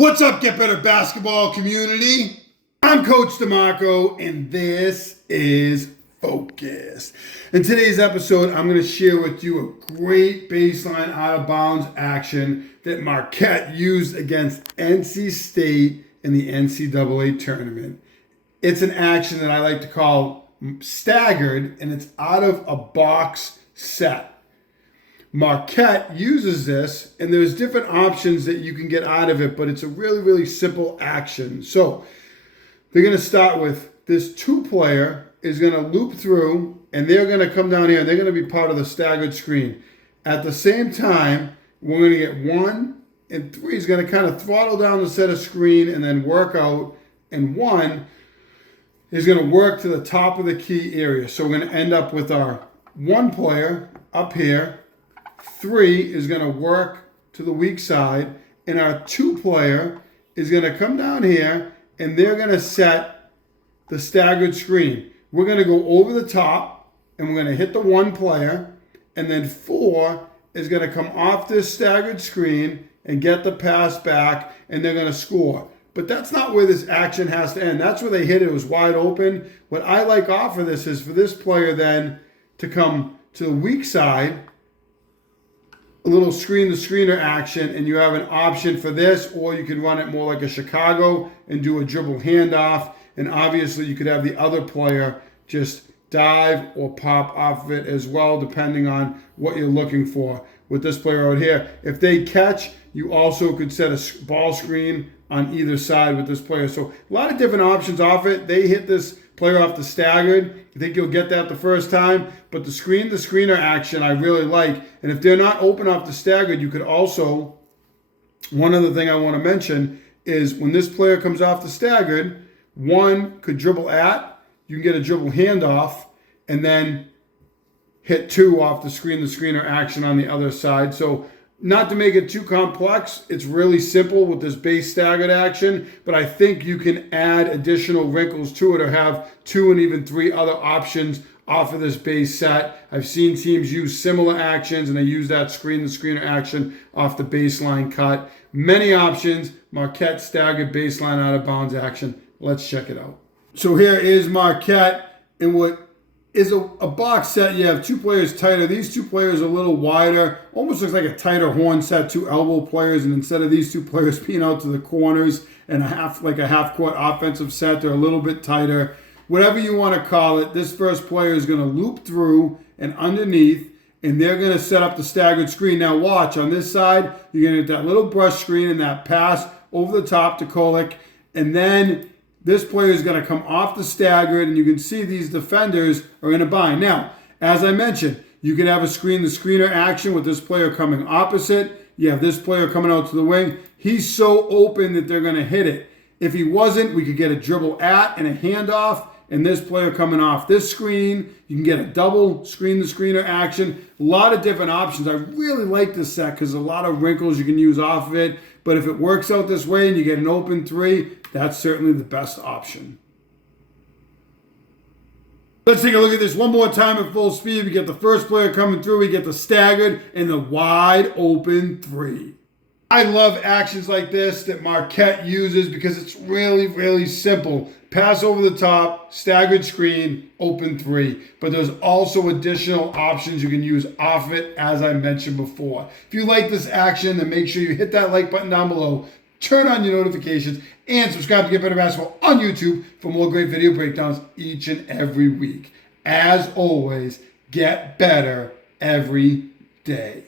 What's up, Get Better Basketball community? I'm Coach DeMarco, and this is Focus. In today's episode, I'm going to share with you a great baseline out-of-bounds action that Marquette used against NC State in the NCAA tournament. It's an action that I like to call Staggered, and it's out of a box set. Marquette uses this, and there's different options that you can get out of it, but it's a really simple action. So they're going to start with this two-player is going to loop through, and they're going to come down here, and they're going to be part of the staggered screen. At the same time, we're going to get 1 and 3 is going to kind of throttle down the set of screen and then work out, and 1 is going to work to the top of the key area. So we're going to end up with our 1 player up here. 3 is going to work to the weak side, and our 2 player is going to come down here, and they're going to set the staggered screen. We're going to go over the top, and we're going to hit the 1 player, and then 4 is going to come off this staggered screen and get the pass back, and they're going to score. But that's not where this action has to end. That's where they hit it. It was wide open. What I like off of this is for this player then to come to the weak side, a little screen-to-screener action, and you have an option for this, or you can run it more like a Chicago and do a dribble handoff, and obviously you could have the other player just dive or pop off of it as well, depending on what you're looking for. With this player out here, if they catch, you also could set a ball screen on either side with this player. So a lot of different options off it. They hit this player off the staggered. I think you'll get that the first time, but the screen-to-screener action I really like. And if they're not open off the staggered, you could also, one other thing I want to mention is when this player comes off the staggered, 1 could dribble at, you can get a dribble handoff, and then hit 2 off the screen-to-screener action on the other side. So not to make it too complex, it's really simple with this base staggered action, but I think you can add additional wrinkles to it or have 2 and even 3 other options off of this base set. I've seen teams use similar actions, and they use that screen-to-screener action off the baseline cut. Many options. Marquette staggered baseline out of bounds action. Let's check it out. So here is Marquette, and what is a box set. You have 2 players tighter. These 2 players are a little wider. Almost looks like a tighter horn set, 2 elbow players, and instead of these 2 players being out to the corners and a half-court offensive set, they're a little bit tighter. Whatever you want to call it, this first player is going to loop through and underneath, and they're going to set up the staggered screen. Now watch, on this side, you're going to get that little brush screen and that pass over the top to Kolik, and then this player is going to come off the staggered, and you can see these defenders are in a bind. Now, as I mentioned, you can have a screen-to-screener action with this player coming opposite. You have this player coming out to the wing. He's so open that they're going to hit it. If he wasn't, we could get a dribble at and a handoff, and this player coming off this screen. You can get a double screen-to-screener action. A lot of different options. I really like this set because there's a lot of wrinkles you can use off of it. But if it works out this way and you get an open 3, that's certainly the best option. Let's take a look at this one more time at full speed. We get the first player coming through. We get the staggered and the wide open 3. I love actions like this that Marquette uses because it's really simple. Pass over the top, staggered screen, open 3. But there's also additional options you can use off it, as I mentioned before. If you like this action, then make sure you hit that like button down below, turn on your notifications, and subscribe to Get Better Basketball on YouTube for more great video breakdowns each and every week. As always, get better every day.